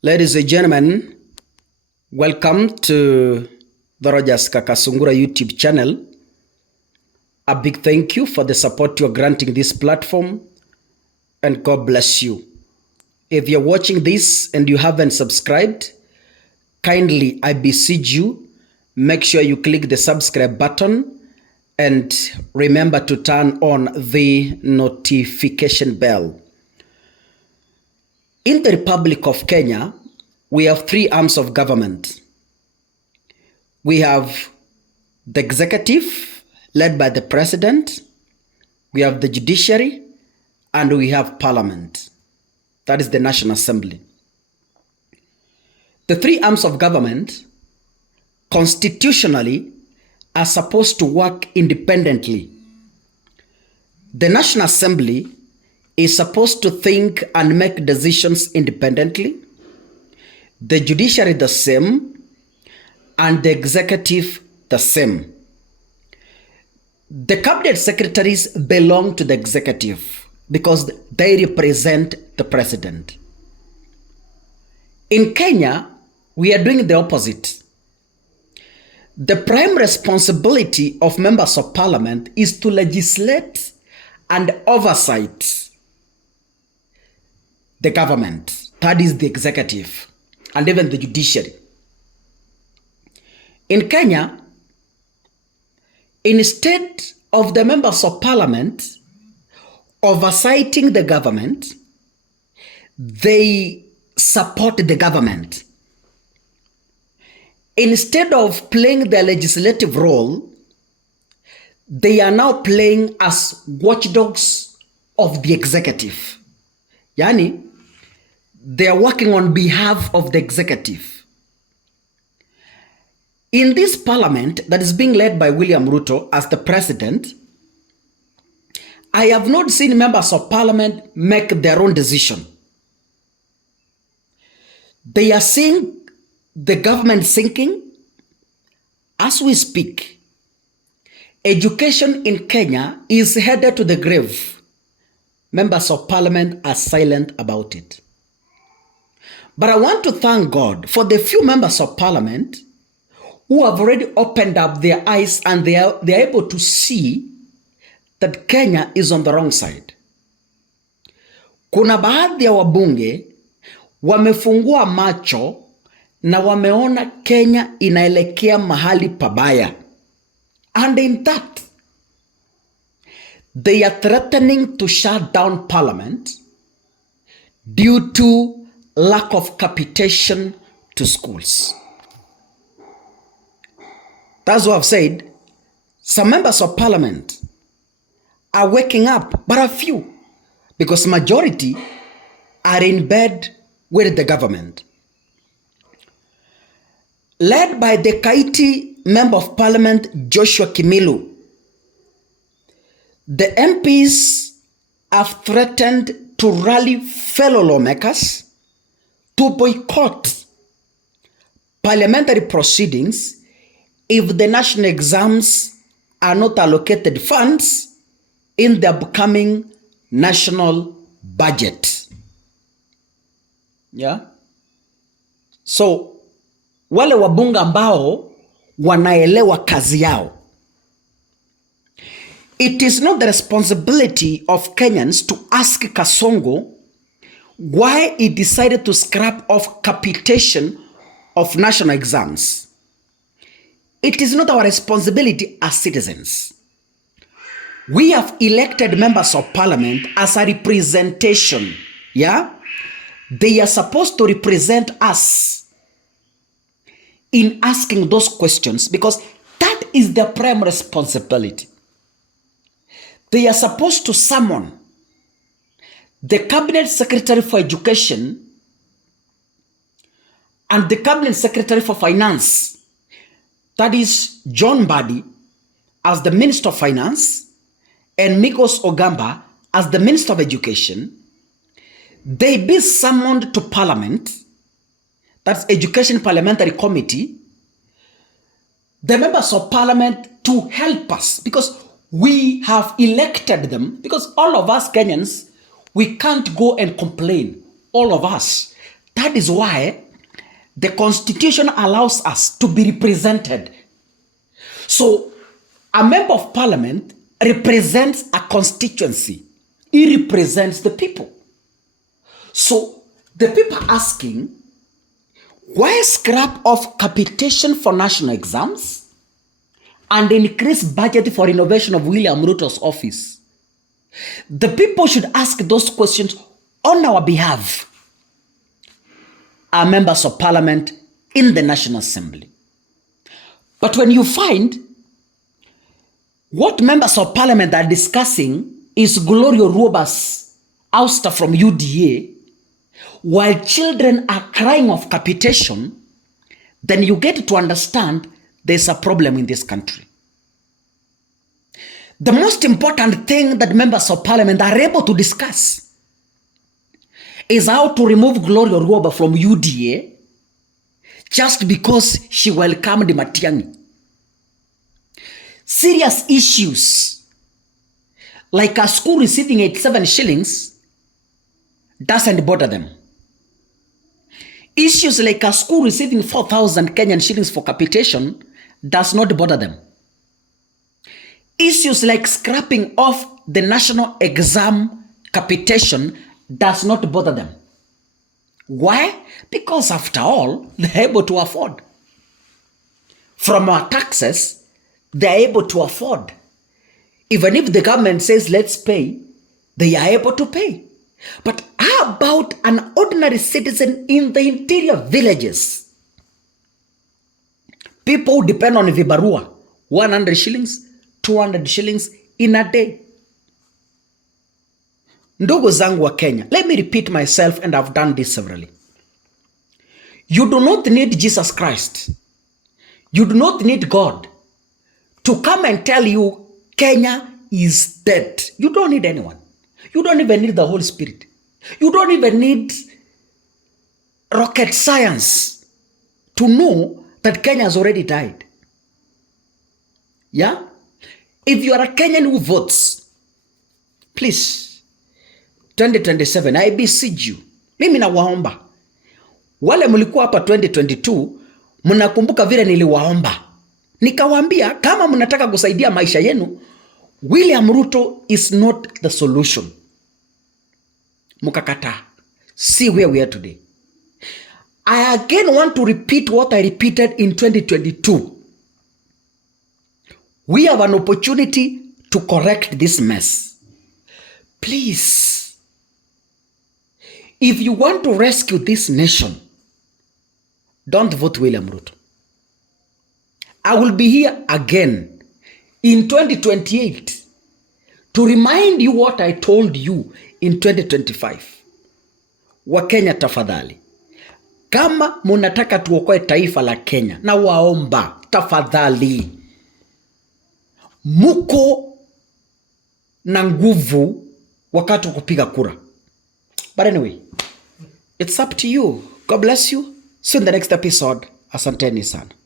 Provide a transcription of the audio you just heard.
Ladies and gentlemen, welcome to the Rogers Kakasungura YouTube channel. A big thank you for the support you're granting this platform, and God bless you. If you're watching this and you haven't subscribed, kindly, I beseech you, make sure you click the subscribe button and remember to turn on the notification bell. In the Republic of Kenya, we have three arms of government. We have the executive, led by the president. We have the judiciary, and we have parliament. That is the National Assembly. The three arms of government constitutionally are supposed to work independently. The National Assembly is supposed to think and make decisions independently, the judiciary the same, and the executive the same. The cabinet secretaries belong to the executive because they represent the president. In Kenya, we are doing the opposite. The prime responsibility of members of parliament is to legislate and oversight the government, that is the executive, and even the judiciary. In Kenya, instead of the members of parliament oversighting the government, they support the government. Instead of playing the legislative role, they are now playing as watchdogs of the executive. Yani, they are working on behalf of the executive. In this parliament that is being led by William Ruto as the president, I have not seen members of parliament make their own decision. They are seeing the government sinking as we speak. Education in Kenya is headed to the grave. Members of parliament are silent about it. But I want to thank God for the few members of parliament who have already opened up their eyes and they are able to see that Kenya is on the wrong side. Kuna baadhi ya wabunge wamefungua macho na wameona Kenya inaelekea mahali pabaya. And in that, they are threatening to shut down parliament due to lack of capitation to schools. That's what I've said. Some members of parliament are waking up, but a few, because majority are in bed with the government. Led by the Kaiti Member of Parliament, Joshua Kimilu, the MPs have threatened to rally fellow lawmakers to boycott parliamentary proceedings if the national exams are not allocated funds in the upcoming national budget. Yeah? So, wale wabunge ambao wanaelewa kazi yao. It is not the responsibility of Kenyans to ask Kasongo why he decided to scrap off capitation of national exams. It is not our responsibility as citizens. We have elected members of parliament as a representation. Yeah? They are supposed to represent us in asking those questions because that is their prime responsibility. They are supposed to summon the Cabinet Secretary for Education and the Cabinet Secretary for Finance, that is John Mbadi, as the Minister of Finance, and Migos Ogamba as the Minister of Education. They be summoned to Parliament, that's Education Parliamentary Committee, the members of Parliament to help us because we have elected them, because all of us Kenyans, we can't go and complain, all of us, That is why the Constitution allows us to be represented. So a member of parliament represents a constituency. He represents the people. So the people asking, why scrap off capitation for national exams and increase budget for innovation of William Ruto's office? The people should ask those questions on our behalf, our members of parliament in the National Assembly. But when you find what members of parliament are discussing is Gloria Ruoba's ouster from UDA, while children are crying of capitation, then you get to understand there's a problem in this country. The most important thing that members of parliament are able to discuss is how to remove Gloria Ruoba from UDA just because she welcomed Matiang'i. Serious issues like a school receiving 87 shillings doesn't bother them. Issues like a school receiving 4,000 Kenyan shillings for capitation does not bother them. Issues like scrapping off the national exam capitation does not bother them. Why? Because after all, they're able to afford. From our taxes, they're able to afford. Even if the government says let's pay, they are able to pay. But how about an ordinary citizen in the interior villages? People depend on vibarua, 100 shillings, 200 shillings in a day. Ndugu zangu wa Kenya, let me repeat myself, and I've done this severally. You do not need Jesus Christ. You do not need God to come and tell you Kenya is dead. You don't need anyone. You don't even need the Holy Spirit. You don't even need rocket science to know that Kenya has already died. Yeah? If you are a Kenyan who votes, please, 2027, I beseech you. Mimi nawaomba. Wale mlikuwa hapa 2022, mnakumbuka vile niliwaomba. Nikawaambia kama mnataka kusaidia maisha yenu, William Ruto is not the solution. Mukakataa. See where we are today. I again want to repeat what I repeated in 2022. We have an opportunity to correct this mess. Please, if you want to rescue this nation, don't vote William Ruto. I will be here again in 2028 to remind you what I told you in 2025. Wakenya tafadhali, kama munataka tuokoe taifa la Kenya, na waomba tafadhali, muko na nguvu wakati kupiga kura. But anyway, it's up to you. God bless you. See you in the next episode. Asanteni sana.